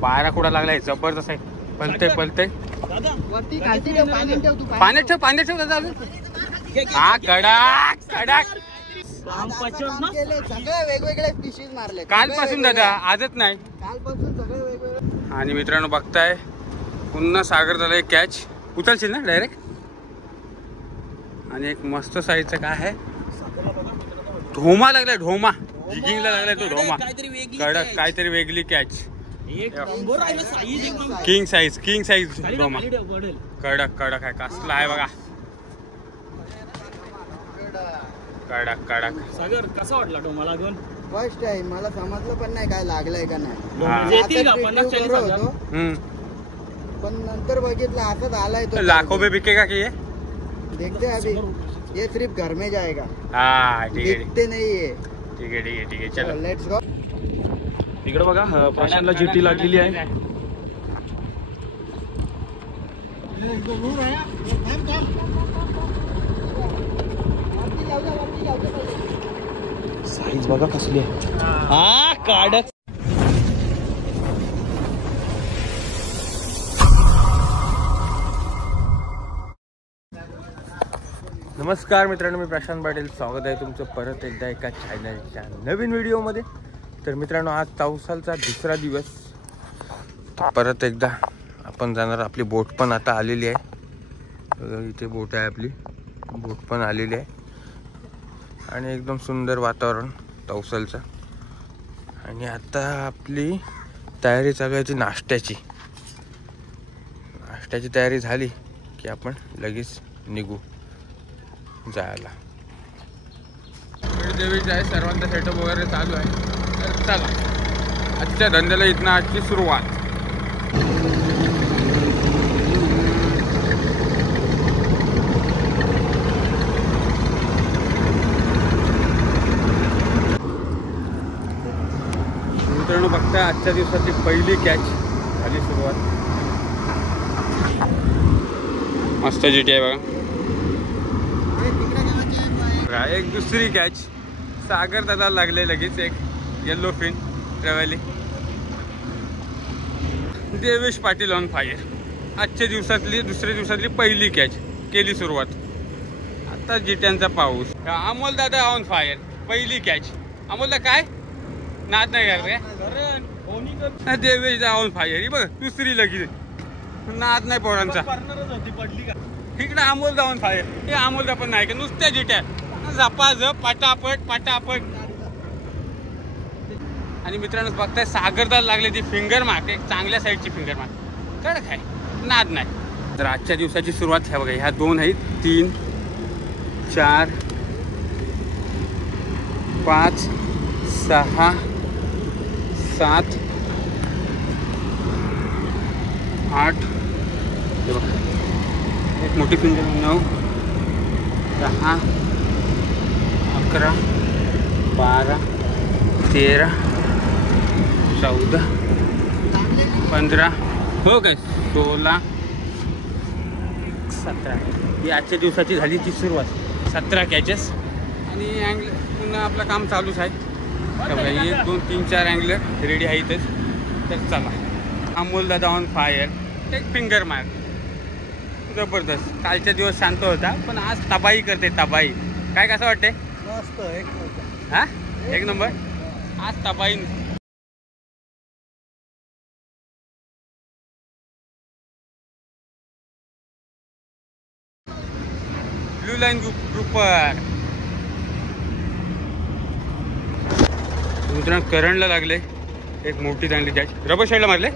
बारा कुडा लागलाय जबरदस्त आहे. पलते पलते पाण्यात ठेव दादा अजून. हा कडक कडक सगळे वेगवेगळे फिशेस मारले कालपासून दादा, आजच नाही. कालपासून सगळे वेगवेगळे. आणि मित्रांनो बघताय पुन्हा सागर झालाय कॅच. उचलशील ना डायरेक्ट. आणि एक मस्त साईजचा काय आहे ढोमा लागलाय. ढोमा जिगिंगला लागलाय तो ढोमा. कडक काहीतरी वेगळी कॅच. किंग साईज ढोमा. कडक कडक आहे. कसला आहे बघा. कडक कडक. सागर कसा वाटला ढोमाला घेऊन? फर्स्ट टाइम मला समजलं पण नाही काय लागलंय का नाही. पण नंतर बघितलं असंच आलाय तो. लाखों में बिकेगा की ये? देखते अभी ये सिर्फ घर में जाएगा. हा ठीक आहे दिखते नहीं है. ठीक आहे ठीक आहे ठीक आहे चलो लेट्स गो. इकडे बघा प्रशांतला जिटी लागलेली आहे. साईज बघा कसली आहे. हा काढत. नमस्कार मित्रांनो, मी प्रशांत पाटील. स्वागत आहे तुमचं परत एकदा एका चॅनलच्या नवीन व्हिडिओमध्ये. तर मित्रांनो आज तवसालचा दुसरा दिवस. परत एकदा आपण जाणार. आपली बोट पण आता आलेली आहे. इथे बोट आहे आपली. बोट पण आलेली आहे आणि एकदम सुंदर वातावरण तवसालचं. आणि आता आपली तयारी चालू आहे नाश्त्याची. नाश्त्याची तयारी झाली की आपण लगेच निघू जायला. देवीचा आहे सर्वांचा सेटअप वगैरे चालू आहे. तर चला आजच्या धंद्याला इथनं आजची सुरुवात. मित्रांनो बघता आजच्या दिवसाची पहिली कॅच झाली सुरुवात. मस्त जिटी आहे बघा. एक दुसरी कॅच सागर दादा लागले लगेच. एक yellow fin trevally. Devesh Patil on fire. आजच्या दिवसातली दुसऱ्या दिवसातली पहिली कॅच केली सुरुवात. आता जिट्यांचा पाऊस. अमोल दादा ऑन फायर. पहिली कॅच. अमोलदा काय नाद नाही करते. Devesh on fire. ही बघ दुसरी लगेच. नाद नाही पोरांचा. इकडे अमोलदा ऑन फायर. हे अमोलदा पण नाही का नुसत्या जिट्या झपाझप पटापट पटापट. आणि मित्रांनो बघताय सागरदार लागले ती फिंगर मार्क. एक चांगल्या साईडची फिंगर मार्क. कडक आहे नाद नाही. तर आजच्या दिवसाची सुरुवात ह्या बघा. ह्या दोन आहेत. 3 4 5 6 7 8. हे बघा एक मोठी फिंगर. 9 10 11 12 13 14 15 हो काय 16 17. ही आजच्या दिवसाची झाली ती सुरुवात. 17 कॅचेस. आणि अँगलर पुन्हा आपलं काम चालूच आहे. 1 2 3 4 अँगलर रेडी आहेतच. तर चला अमोल दादा ऑन फायर. एक फिंगर मार्क. जबरदस्त. कालच्या दिवस शांत होता पण आज तबाई करते तबाई. काय कसं वाटते? मस्त एक नंबर. हा एक नंबर. आज तबाई. Blue line grouper. मित्रांनो करंटला लागले. एक मोठी चांगली कॅच. रबर शेडला मारले.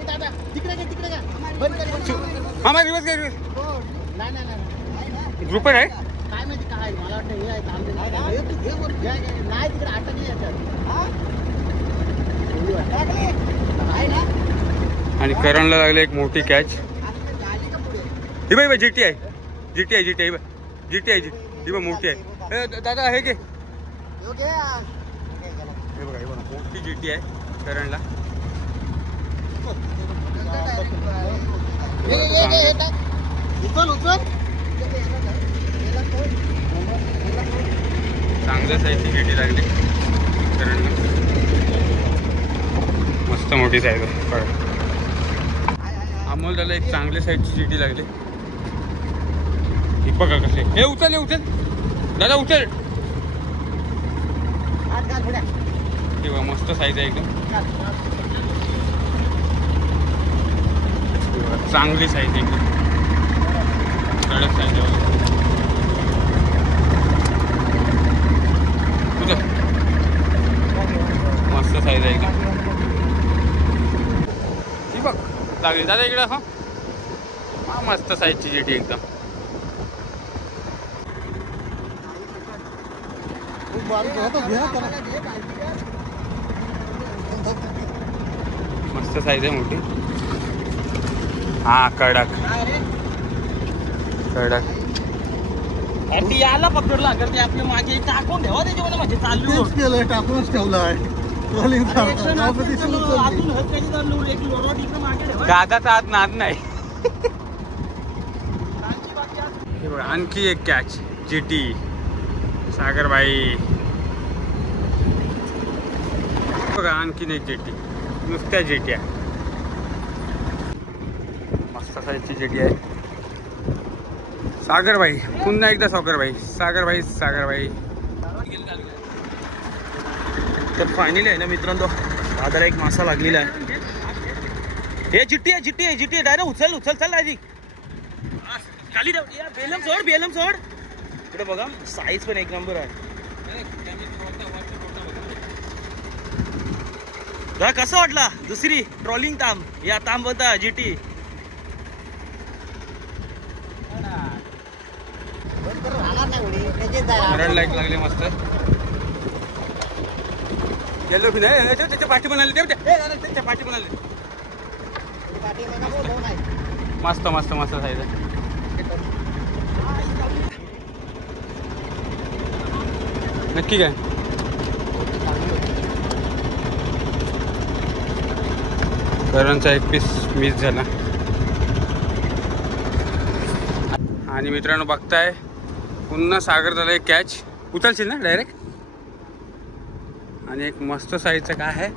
हा मा रिवर्स काय रिवर्स. ग्रुपर आहे. आणि करंटला लागले एक मोठी कॅच. ही बाई जीटी आहे. जीटी आहे. जीटी आहे. जीटी आहे. ही बघ मोठी आहे. दादा आहे की हे बघा. हे बघा मोठी जीटी आहे. करणला. चांगल्या साईजची जेटी लागली करणला. मस्त मोठी साईज आहे. अमोल त्याला एक चांगल्या साईजची जेटी लागली. ही बघा कसले. हे उचल, हे उचल दादा, उचल. हे बघा मस्त साईज आहे एकदम. चांगली साईज एकदम. कडक साईज आहे. मस्त साईज आहे एकदम. ही बघ लागली दादा इकडे. हा मस्त साईजची जेटी एकदम. मस्त साईज आहे मोठी. हा कडक कडक. अरे ती याला पकडला अगर ते आपल्या मागे टाकून ठेवा त्याच्यामध्ये म्हणजे चालू केलंय टाकूनच ठेवलाय. दादाचा हात नाद नाही. हे बघा आणखी एक कॅच जेटी सागरबाई. बघा आणखीन एक जेटी. नुसत्या जेट्या. मस्त साईजची जेटी आहे. सागरबाई पुन्हा एकदा सागरबाई सागरबाई सागरबाई. तर फायनली आहे ना मित्रांनो, दादाला एक मासा लागलेला आहे. हे जिट्टी आहे, जिट्टी आहे, जिट्टी आहे. डायरेक्ट उचल उचल चल डायरेक्ट खाली बेलम सोड, बेलम सोड. इकडे बघा साईज पण एक नंबर आहे. कसं वाटला दुसरी ट्रॉलिंग तांब या तांब होता जिटी. लाईट लागले मस्त. गेलो भी नाही त्याच्या पाठी बनाले. त्याच्या पाठी बनाले. मस्त मस्त मस्त साईज आहे. नक्की काय करणचा एक पीस मिस झाला. आणि मित्रांनो बघताय पुन्हा सागर झाला एक कॅच. उचलशील ना डायरेक्ट. आणि एक मस्त साईजचा काय आहे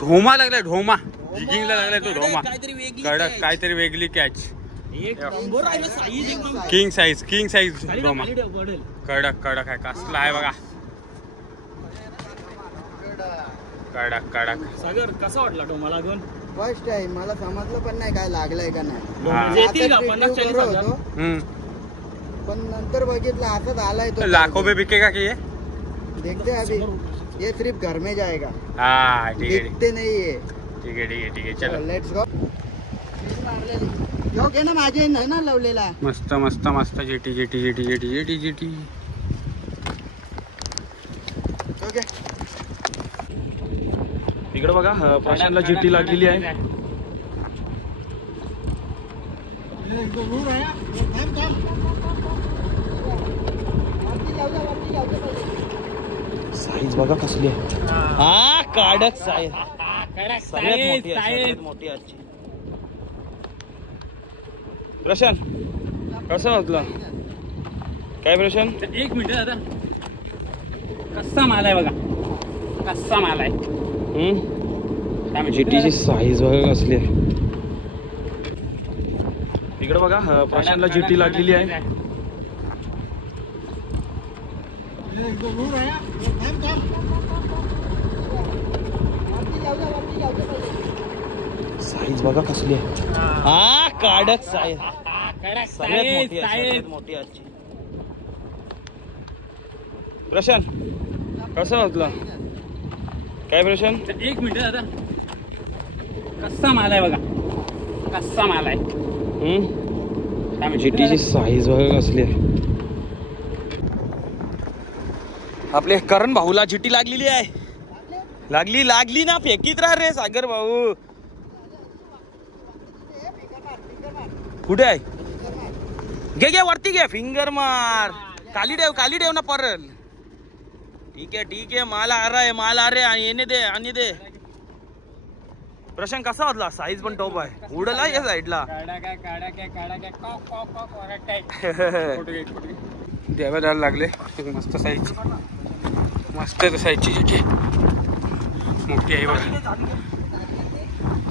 ढोमा लागलाय. ढोमा जिगिंगला लागलाय तो ढोमा. कडक काहीतरी वेगळी catch. King size, king size ढोमा. कडक कडक आहे. कसला आहे बघा. कडक कडक. सागर कसा वाटला ढोमा लागून? फर्स्ट टाइम मला समजलं पण नाही काय लागलंय का नाही. पण नंतर बघितलं हातात आलाय तो. लाखों में बिकेगा की ये? देखते अभी ये सिर्फ घर में जाएगा. हाँ ठीक है दिखते नहीं है. ठीक है ठीक है ठीक है चलो लेट्स गो. योग्य ना माझे नाही ना लावलेला. मस्त मस्त मस्त jetty jetty jetty jetty jetty jetty. Okay इकडे बघा प्रशांतला जेटी लागलेली आहे. साईज बघा कसली आहे. हा कडक साईज. सगळ्यात मोठी आजची. प्रशांत कसं वाटलं काय प्रशांत? एक मिनिट दादा. कसा माल आहे बघा. कसा माल आहे. जेटीची साईज बघा कसली आहे. इकडे बघा प्रशांतला जेटी लागलेली आहे. साईज बघा कसली आहे. हा कडक साईज. सगळ्यात मोठी आजची. प्रशांत कसं वाटलं काय प्रशांत? एक मिनिट दादा. कसा माल आहे बघा. कसा माल आहे. जेटीची साईज बघा कसली आहे. आपले करण भाऊला जेटी लागलेली आहे. लागली लागली ना. फेकीत राहा रे सागर भाऊ. कुठे आहे? घे घे वरती घे. फिंगर मार. खाली ठेव ना परल. ठीक आहे माल आ रहा है येणे दे आणि दे. प्रशांत कसा वाटला? साईज पण टॉप आहे. उडला या साईडला. द्यावा द्यायला लागले. एक मस्त साईज, मस्त साईजची जिटी मोठी आहे बघा.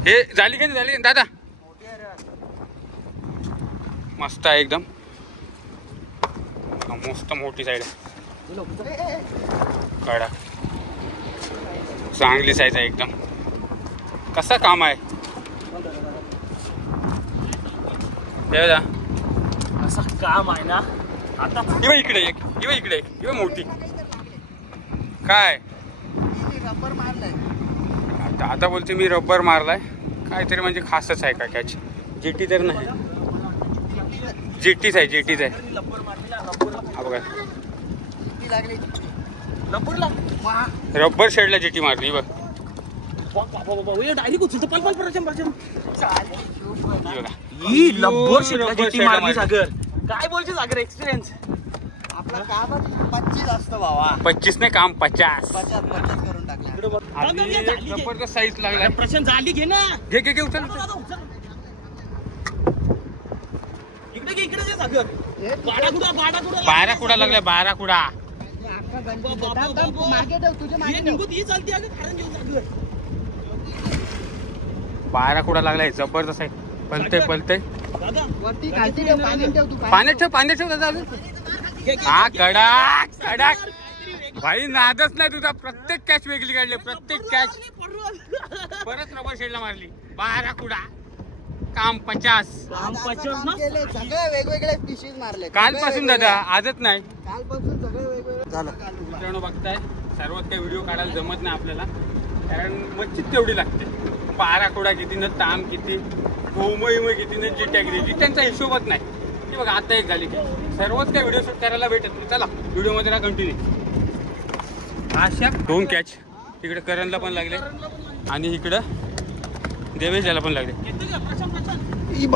हे झाली का दादा? मस्त आहे एकदम, मस्त मोठी साईड आहे. काढा, चांगली साईज आहे एकदम. कसं काम आहे असं काम आहे ना. आता इकडे एक मोठी काय रबर मारलाय. आता बोलते मी रबर मारलाय काहीतरी, म्हणजे खासच आहे का कॅच? जेटी तर नाही, जेटीच आहे. हा बघा, रबर शेडला जेटी मारली बघ. डायरेक्ट उचलतो. पल रबर मारली सागर. काय बोलते सागर? एक्सपिरियन्स आपला कामच 25 असतं बाबा. 25 नाही काम 50 करून टाकला. जबरदस्त साईज लागला. प्रशांत झाली घे ना. घे उचल. इकडे सागर. बारा कुडा लागला, 12 कुडा. मागे ठेव, तुझ्या मागे ठेव. 12 कुडा लागलाय. जबरदस्त आहे. पलतय वरती खालती ठेव, पाण्यात ठेव तू. पाण्यात ठेव दादा अजून. हा कडक भाई, नादच नाही तुझा. प्रत्येक कॅच वेगळी काढली, प्रत्येक कॅच. परत रबर शेडला मारली. 12 कुडा काम 50. केले सगळे वेगवेगळे फिशेस मारले कालपासून दादा, आजच नाही. कालपासून सगळे वेगवेगळे झालं. मित्रांनो बघताय, सर्वात काही व्हिडिओ काढायला जमत नाही आपल्याला, कारण मच्छीच तेवढी लागते. 12 कुडा किती न ताम किती, होमय किती न जिट्या किती, त्यांचा हिशोबच नाही. ती बघा आता एक झाली. सर्वच काही व्हिडिओ शूट करायला भेटत नाही. चला व्हिडिओ मध्ये राहा कंटिन्यू. अशा 2 कॅच इकडे करणला पण लागले आणि इकडं देवेशाला पण लागले.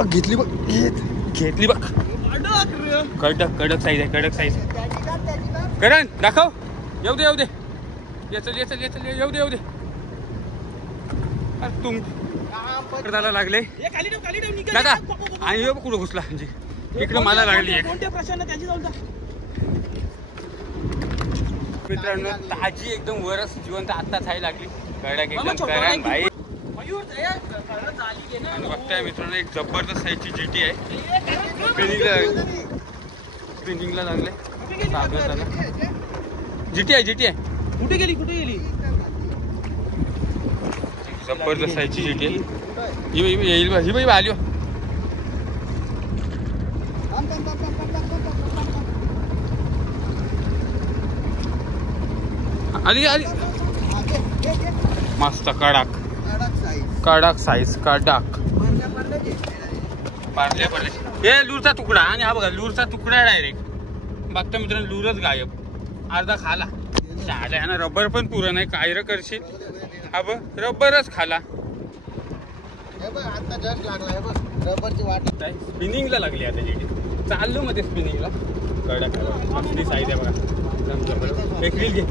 घेतली बघ. कडक साईज आहे. करण दाखव. येऊ दे. येऊ दे. तुम त्याला लागले दादा. आणि हे कुठं घुसला म्हणजे इकडं मला लागली. मित्रांनो ताजी एकदम वरच जिवंत आत्ताच आहे लागली. कडक एकदम करण भाई. आणि बघताय मित्रांनो, एक जबरदस्त साईजची जीटी आहे. स्पिनिंगला लागले. सागर झाला. जीटी आहे. कुठे गेली? जबरदस्त साईजची जीटी आहे. ही बाई आली. आली. मस्त कडक साईज. पारले हे लूरचा तुकडा. आणि हा बघा लूरचा तुकडा डायरेक्ट. बघता मित्रांनो, लूरच गायब. अर्धा खाला. शाळा ना, रबर पण पुरं नाही. काय र करशील? हा बघ, रबरच खाला. आता जस्ट लागलाय बघ, रबरची वाट. स्पिनिंगला लागली आता जेटी. चाललो मध्ये स्पिनिंगला. कडक असली साईज आहे बघा. एक रील घे.